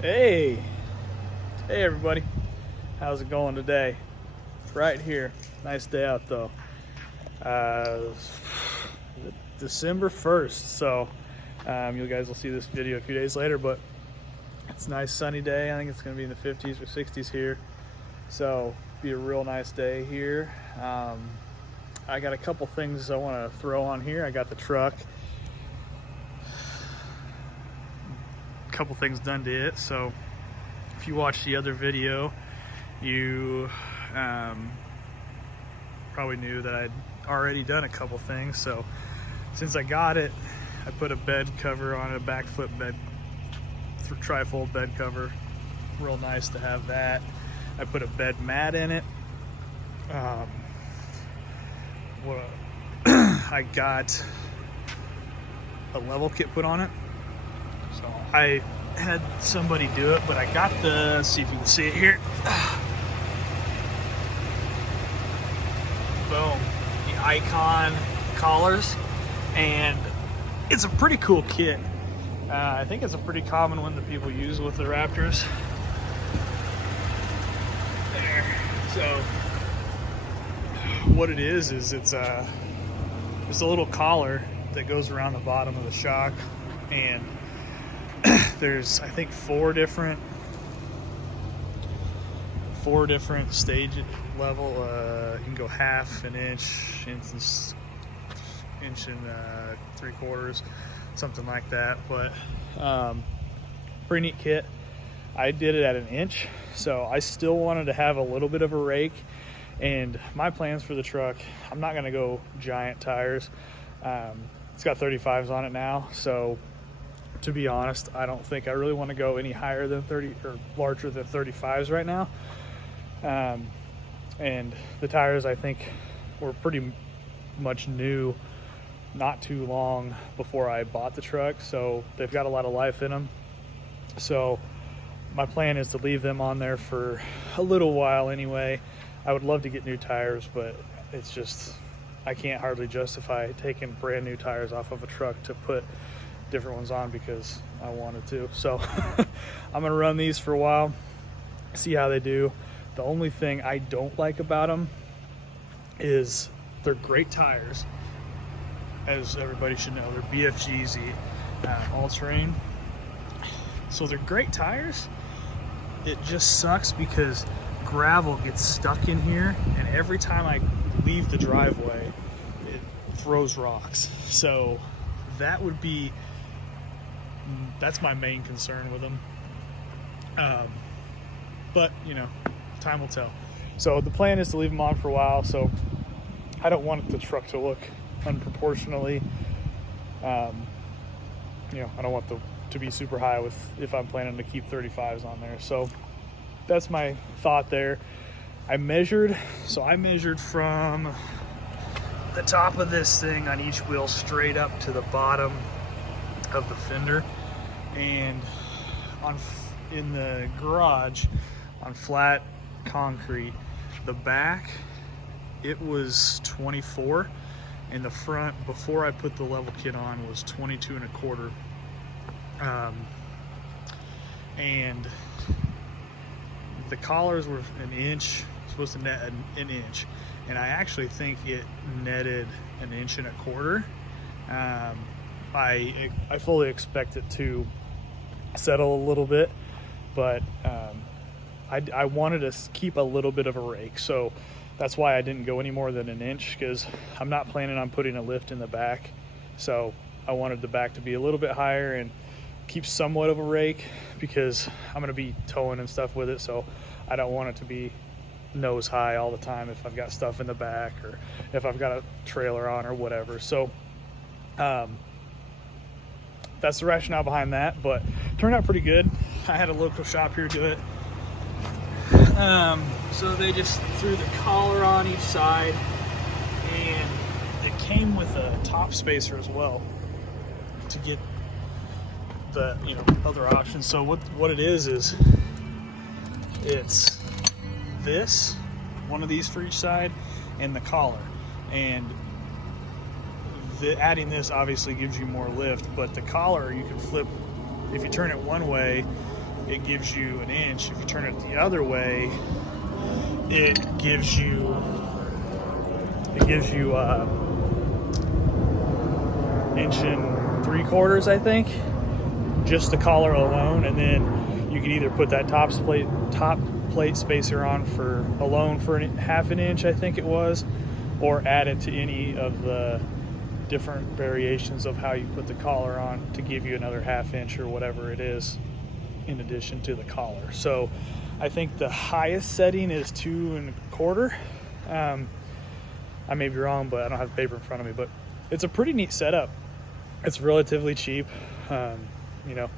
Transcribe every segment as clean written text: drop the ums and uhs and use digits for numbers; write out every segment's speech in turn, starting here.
Hey, hey everybody, how's it going today? Right here, nice day out though. Uh, December 1st, so you guys will see this video a few days later, but it's a nice sunny day. I think it's going to be in the 50s or 60s here, so be a real nice day here. I got a couple things I want to throw on here. I got the truck, a couple things done to it, so if you watched the other video, you probably knew that I'd already done a couple things. So since I got it, I put a bed cover on a backflip bed, trifold bed cover. Real nice to have that. I put a bed mat in it. I got a level kit put on it. So I had somebody do it, but I got the, see if you can see it here. Boom, the Icon collars, and it's a pretty cool kit. I think it's a pretty common one that people use with the Raptors. There. So what it is it's just a little collar that goes around the bottom of the shock, and there's I think four different stage level. You can go half, an inch and 3/4, something like that. But pretty neat kit. I did it at an inch, so I still wanted to have a little bit of a rake. And my plans for the truck, I'm not going to go giant tires. It's got 35s on it now, so to be honest, I don't think I really want to go any higher than 30 or larger than 35s right now. And the tires, I think, were pretty much new not too long before I bought the truck, so they've got a lot of life in them. So my plan is to leave them on there for a little while anyway. I would love to get new tires, but it's just, I can't hardly justify taking brand new tires off of a truck to put different ones on because I wanted to. So I'm gonna run these for a while, see how they do. The only thing I don't like about them is they're great tires, as everybody should know. They're BFGs, all-terrain, so they're great tires. It just sucks because gravel gets stuck in here, and every time I leave the driveway it throws rocks. So that's my main concern with them. But you know, time will tell. So the plan is to leave them on for a while, so I don't want the truck to look unproportionately, I don't want to be super high if I'm planning to keep 35s on there. So that's my thought there. I measured from the top of this thing on each wheel straight up to the bottom of the fender, and in the garage on flat concrete, the back it was 24, and the front before I put the level kit on was 22 1/4. And the collars were an inch, supposed to net an inch, and I actually think it netted 1 1/4. I fully expect it to settle a little bit, but I wanted to keep a little bit of a rake, so that's why I didn't go any more than an inch, because I'm not planning on putting a lift in the back. So I wanted the back to be a little bit higher and keep somewhat of a rake, because I'm going to be towing and stuff with it, so I don't want it to be nose high all the time if I've got stuff in the back or if I've got a trailer on or whatever. So that's the rationale behind that, but it turned out pretty good. I had a local shop here do it. So they just threw the collar on each side, and it came with a top spacer as well to get the other options. So what it is it's this, one of these for each side, and the collar. And adding this obviously gives you more lift, but the collar you can flip. If you turn it one way, it gives you an inch. If you turn it the other way, it gives you inch and 3/4, I think, just the collar alone. And then you can either put that top plate spacer on for alone for half an inch, I think it was, or add it to any of the different variations of how you put the collar on to give you another half inch or whatever it is in addition to the collar. So I think the highest setting is 2 1/4. I may be wrong, but I don't have the paper in front of me, but it's a pretty neat setup. It's relatively cheap, you know,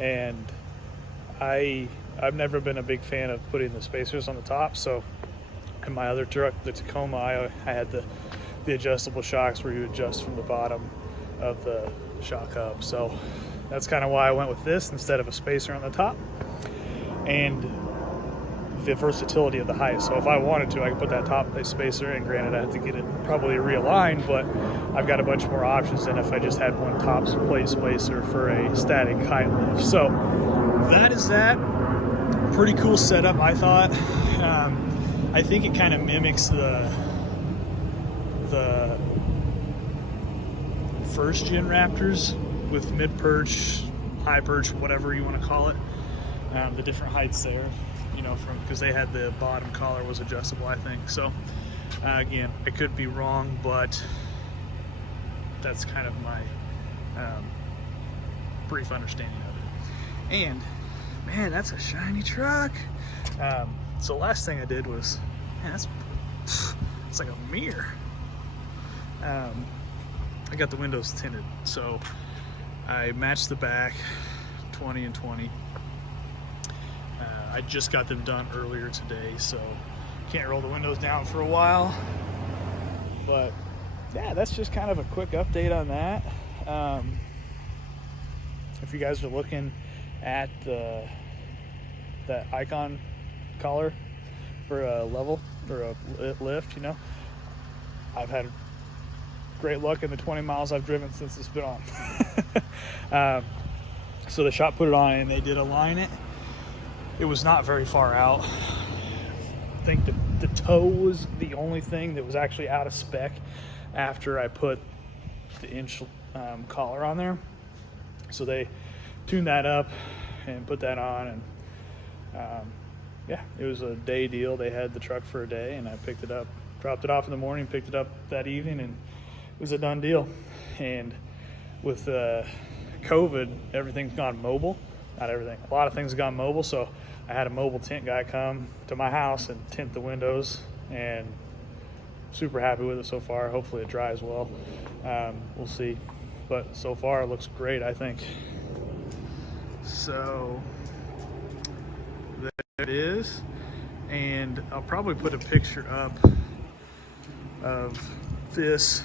and I've never been a big fan of putting the spacers on the top. So in my other truck, the Tacoma, I had the adjustable shocks where you adjust from the bottom of the shock up. So that's kind of why I went with this instead of a spacer on the top, and the versatility of the height. So if I wanted to, I could put that top plate spacer in. Granted, I have to get it probably realigned, but I've got a bunch more options than if I just had one top plate spacer for a static height lift. So that is that. Pretty cool setup, I thought. I think it kind of mimics the first gen Raptors with mid perch, high perch, whatever you want to call it. The different heights there, you know, from because they had the bottom collar was adjustable, I think. So again, I could be wrong, but that's kind of my brief understanding of it. And man, that's a shiny truck. So last thing I did was, man, it's like a mirror. I got the windows tinted, so I matched the back 20 and 20. I just got them done earlier today, so can't roll the windows down for a while. But yeah, that's just kind of a quick update on that. If you guys are looking at that icon collar for a level or a lift, you know, I've had great luck in the 20 miles I've driven since it's been on. So the shop put it on and they did align it. It was not very far out. I think the toe was the only thing that was actually out of spec after I put the inch collar on there. So they tuned that up and put that on, and yeah, it was a day deal. They had the truck for a day, and I picked it up, dropped it off in the morning, picked it up that evening, and it was a done deal. And with COVID, everything's gone mobile. Not everything, a lot of things have gone mobile. So I had a mobile tint guy come to my house and tint the windows, and super happy with it so far. Hopefully it dries well. We'll see, but so far it looks great, I think. So there it is, and I'll probably put a picture up of this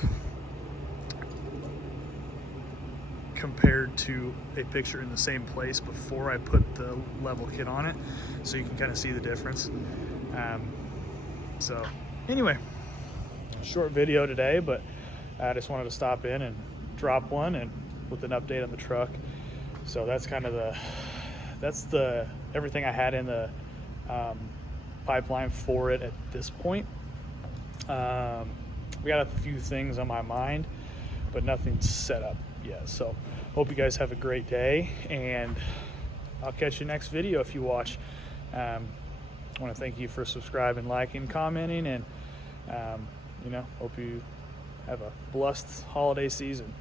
compared to a picture in the same place before I put the level kit on it, so you can kind of see the difference. So anyway, short video today, but I just wanted to stop in and drop one and with an update on the truck. So that's kind of the everything I had in the pipeline for it at this point. We got a few things on my mind, but nothing's set up yet. So hope you guys have a great day, and I'll catch you next video if you watch. I want to thank you for subscribing, liking, commenting, and you know, hope you have a blessed holiday season.